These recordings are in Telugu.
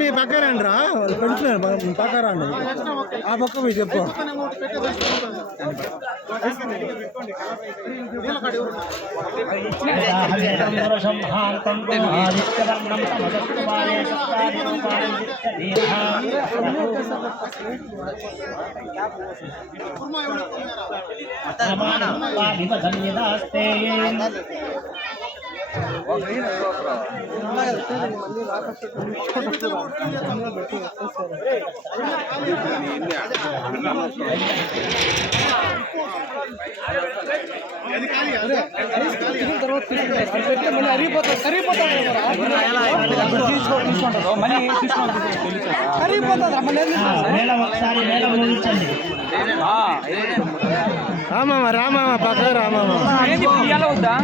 మీ పక్క రండి రా వాళ్ళు పెంచున్నారు పక్క రండి ఆ పక్క పోయి చెప్పు రామా రామా పక్క రామా వద్దా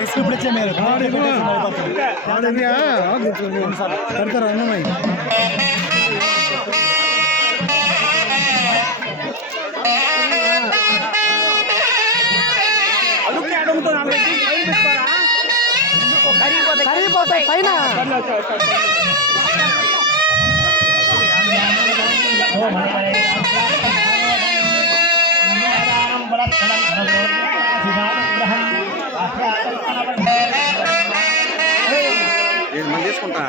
ఐస్ క్రీమ్ ఇచ్చే మీరు కడతారు అన్నమై కరిగిపోతాయి పైన నేను తీసుకుంటా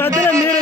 మధ్యలో మీరు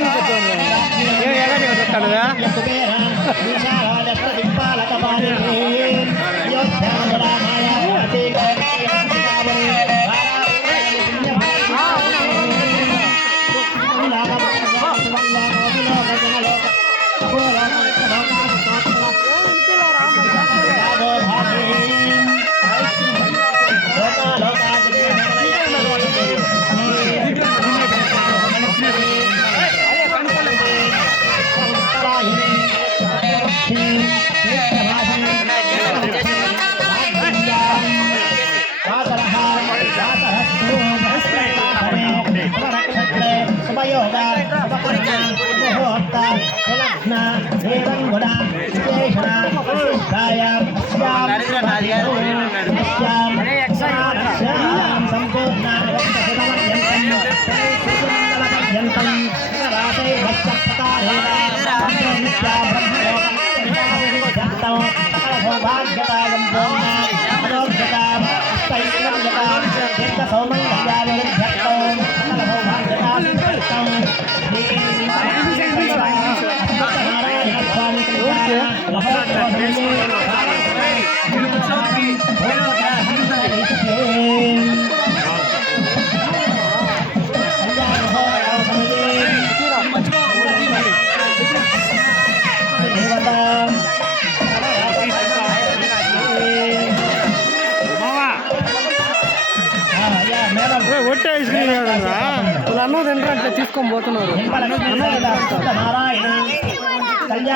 ఒట్టి ఐస్ క్రీమ్ వాళ్ళు అన్నం తింటారంటే తీసుకొని పోతున్నారు.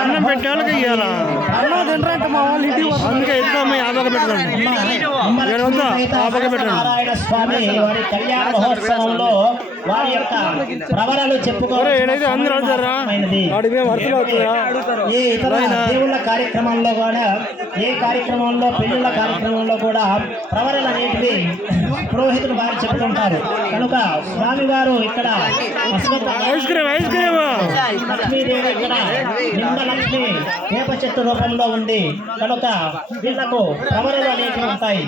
అన్నం పెట్టే వాళ్ళకి ఇవ్వాలా? అన్నం తింటారంటే మా వాళ్ళు ఇంటికి అందుకే ఇద్దాం. యాభై పెట్టండి, 700 యాభై పెట్టండి. వారి యొక్క ప్రవరలు చెప్పుకోవడమైనది. ఏ ఇతర దేవుళ్ళ కార్యక్రమంలో కూడా, ఏ కార్యక్రమంలో పెళ్లిళ్ళ కార్యక్రమంలో కూడా ప్రవరలు అనేటివి పురోహితులు వారు చెప్తుంటారు. కనుక స్వామివారు ఇక్కడ లక్ష్మీదేవి ఇక్కడ నింబలక్ష్మి వేప చెట్టు రూపంలో ఉంది. కనుక వీళ్లకు ప్రవరలు అనేవి ఉంటాయి.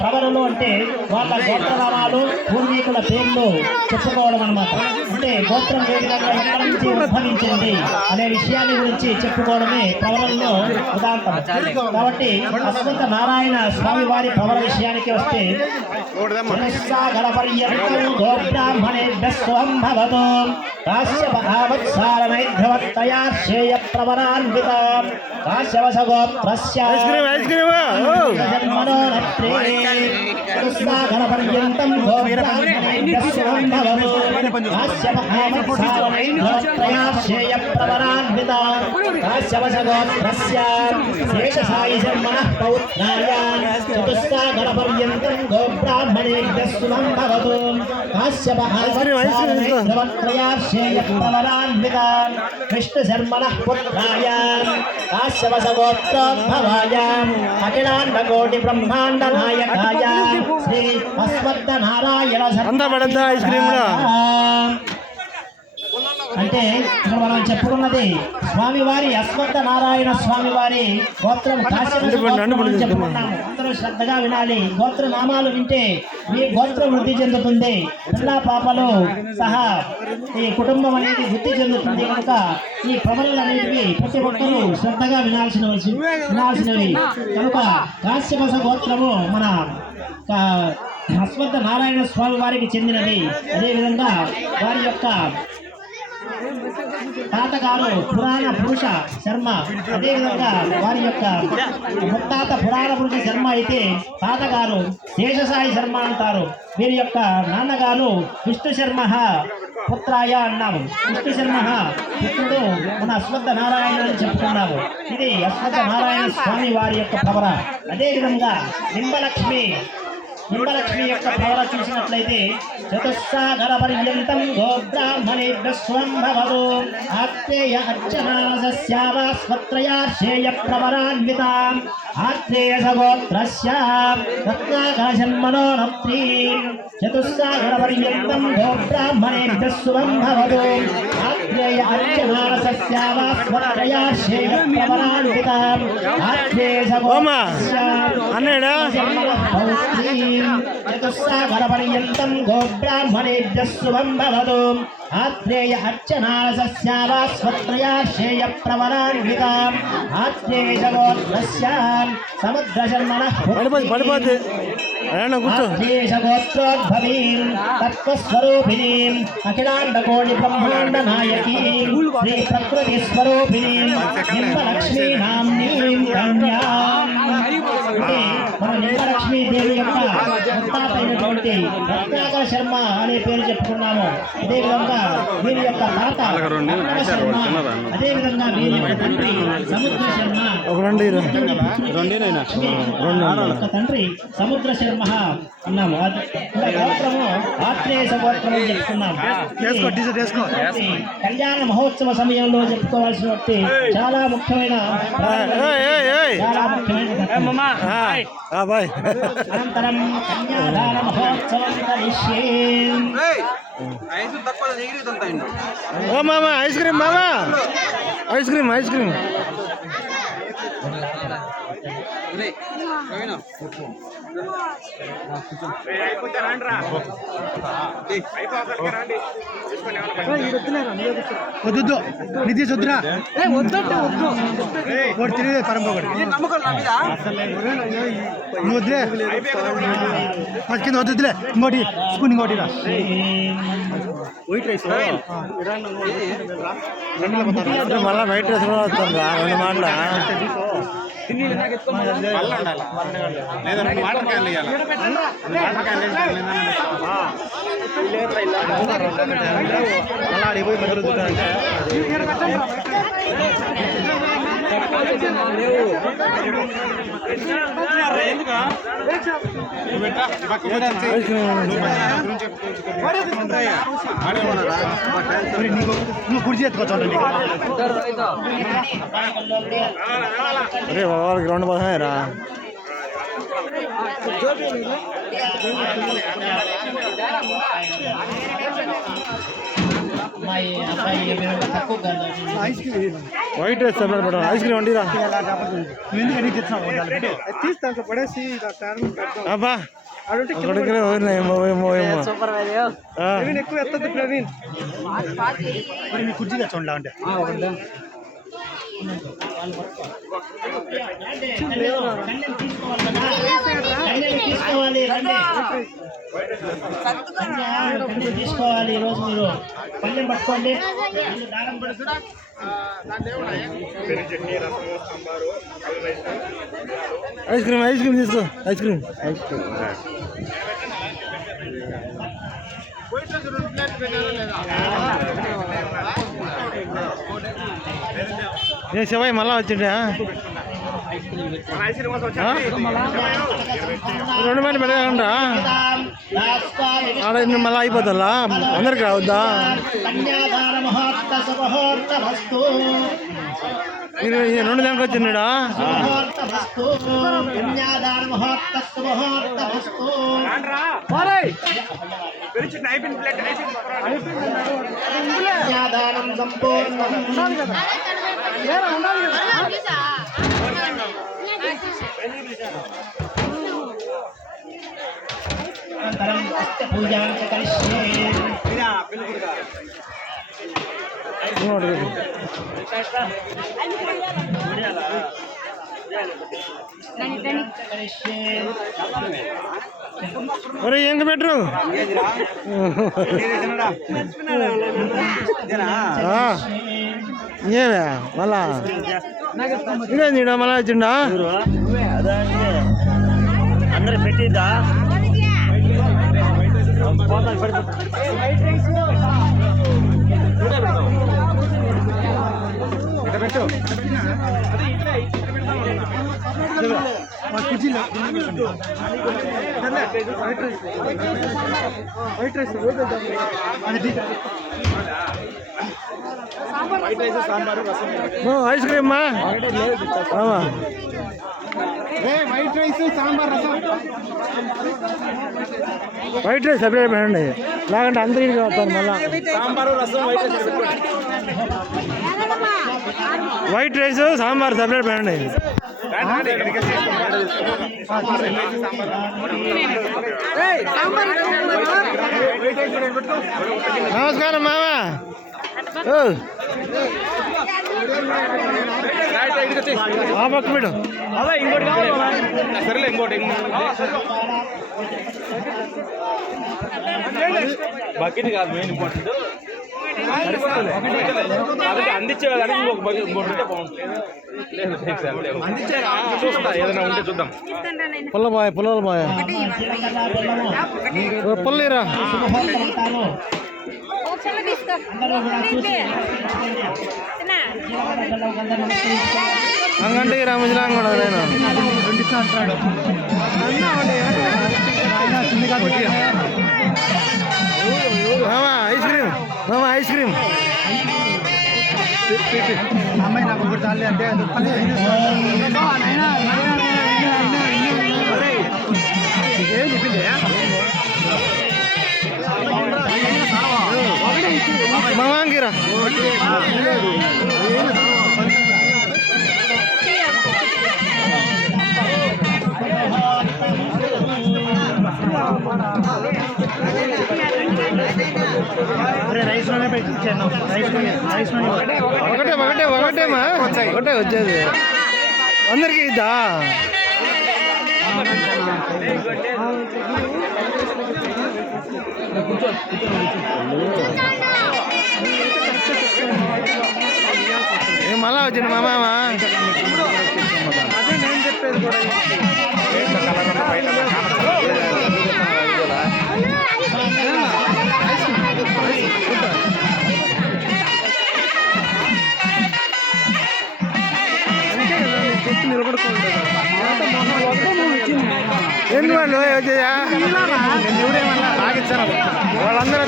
ప్రవరలు అంటే వాళ్ళ గోత్రనామాలు, పూర్వీకుల పేర్లు చెప్పుకోవడం అన్నమాట. అంటే గోత్రం ఏ విధంగా ఎక్కడి నుంచి ఉద్భవించింది అనే విషయాన్ని గురించి చెప్పుకోవడమే ప్రవరల్లో ఉదాంతం. కాబట్టి అశ్వత్థ నారాయణ స్వామి వారి ప్రవర విషయానికి వస్తే విష్ణుశర్మణః పుత్రాయ కాశ్యపసగోత్రోద్భవాయ అఖిలాండకోటి బ్రహ్మాండ నాయకాయ శ్రీ అశ్వత్థ నారాయణ అంటే ఇక్కడ మనం చెప్పుకున్నది స్వామివారి అశ్వత్థ నారాయణ స్వామివారి గోత్రం చెప్పుకున్నాము. అందరూ శ్రద్ధగా వినాలి. గోత్ర నామాలు వింటే మీ గోత్రం వృద్ధి చెందుతుంది. పిల్లా పాపలు సహా ఈ కుటుంబం అనేది వృద్ధి చెందుతుంది. కనుక ఈ ప్రవరలు అనేవి ప్రతి ఒక్కరూ శ్రద్ధగా వినాల్సినవి. కనుక కాశ్యపస గోత్రము మన అశ్వత్థ నారాయణ స్వామి వారికి చెందినది. అదేవిధంగా వారి యొక్క తాతగారు పురాణ పురుష శర్మ. అదేవిధంగా వారి యొక్క ముత్తాత పురాణ పురుష శర్మ అయితే తాతగారు శేషసాయి శర్మ అంటారు. వీరి యొక్క నాన్నగారు విష్ణు శర్మ పుత్రాయ అన్నాము. విష్ణు శర్మ పుత్రుడు మన అశ్వత్థ నారాయణ అని చెప్పుకున్నాము. ఇది అశ్వత్థ నారాయణ స్వామి వారి యొక్క ప్రవర. అదేవిధంగా నింబలక్ష్మి యొక్క ప్రవర చూసినట్లయితే చతుస్సాగర పర్యంతం గోబ్రాహ్మణేభ్యః స్వం భవతు ఆత్రేయ అర్చనాసస్యావాస్వత్రయార్షేయ ప్రవరాన్వితాం ఆత్రేయ సగోత్రస్య రత్నాకరశన్మనో నప్తి చతుస్సాగర పర్యంతం గోబ్రాహ్మణేభ్యః స్వం భవతు ఆత్రేయ అర్చనాసస్యావాస్వత్రయార్షేయ ప్రవరాన్వితాం ఆత్రేయ సగోత్రస్య చతుస్సాగరపర్యంతం గోబ్రాహ్మణేభ్యః శుభం భవతు ఆత్రేయ అర్చనాసస్యావాస్వత్రయార్షేయ ప్రవరాన్వితాం ఆత్రేయ గోత్రస్య సముద్రశర్మణః గోత్రోద్భవీం తత్వస్వరూపిణీం అఖిలాండకోటి బ్రహ్మాండ నాయకీం శ్రీ ప్రకృతి స్వరూపిణీం నింబలక్ష్మీ నామ్నీం కన్యాం. మన నింబలక్ష్మీ దేవి యొక్క ముత్తాత అయినటువంటి రత్నాకర శర్మ అనే పేరు చెప్పుకున్నాము. అదేవిధంగా వీరి యొక్క తాత శర్మ, అదేవిధంగా వీరి యొక్క తండ్రి సముద్ర శర్మ, తండ్రి సముద్ర శర్మ అన్నాము. గోత్రము ఆత్రేయ గోత్రం చెప్పుకున్నాము. కళ్యాణ మహోత్సవ సమయంలో చెప్పుకోవాల్సిన చాలా ముఖ్యమైన అనంతరం కన్యాదాన మహోత్సవం కలిష్యే. ఐస్ క్రీమ్ మామా, ఐస్ క్రీమ్ వద్దు నిధి వద్దురా తిరిగి పరంపొకటి వద్దులే కింద వద్దులే ఇంకోటి స్పూన్ ఇంకోటి వైట్ రైస్ మళ్ళీ వైట్ రైస్ కూడా వస్తుంది. 2 మాటలు అడిగిపోయి మొదలుతుందంటే కుర్చీ ఎత్తుకోవచ్చు అరే వాళ్ళకి గ్రౌండ్ పోతారా వైట్ రైస్ ఐస్ క్రీమ్ వండిరా అబ్బా ఎక్కువ ఎత్తదు ప్రవీణ్ కుర్చీ తెచ్చండి అంటే తీసుకోవాలి ఈరోజు మీరు పల్లెం పట్టుకోండి ఐస్ క్రీమ్ తీసుకో ఐస్ క్రీమ్ శివయ్య మళ్ళా వచ్చిండే 2 మంది పెడగా ఆడ మళ్ళీ అయిపోతుందా అందరికి రావద్దా మీరు 2 దానికి వచ్చిండా ఒరే ఎంగ పెట్టరు ఏమే మళ్ళా ఇదేంది మళ్ళా వచ్చిండా అందరూ పెట్టిద్దా పెట్టు white rice ice cream white rice sambar rasam white rice separate పెట్టండి లేకుంటే అందరూ ఇంటికి వస్తారు మళ్ళీ సాంబారు రసం వైట్ రైస్ సాంబార్ సపరేట్ పెట్టండి నమస్కారం మామా పక్క మేడం అదే ఇంకోటి కావాలి సరేలే ఇంకోటి బకెట్ కాదు మెయిన్ ఇంపార్టెంట్ అందించే చూస్తా ఏదైనా ఉంటే చూద్దాం పుల్లబాయ పుల్లబాయ పుల్లేరా ಹಂಗಂಟೆ ರಾಮಜಲ ಹಂಗ ఐస్ క్రీమ్ అమ్మాయి నాకు ఒకటి చాలే అంటే ఏం చెప్పింది మాంగిరా రైస్లోనే పెట్టించాను ఒకటేమా ఒకటే వచ్చేది అందరికి ఇద్దా మళ్ళా వచ్చింది మా మామ అదే నేను చెప్పేది కూడా ఎందుకు వాళ్ళు వచ్చేయా వాళ్ళందరూ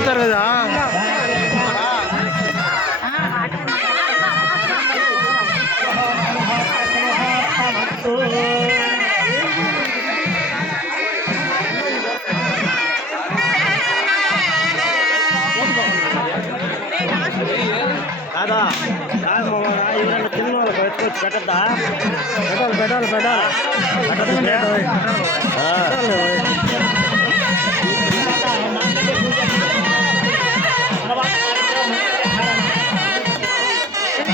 కాదా కాదు ఎవరైనా తిన్న వాళ్ళకి ఎత్తుకొచ్చి పెట్టద్దా పెట్టాలి పెట్టాలి పెట్టాలి పెట్టద్దు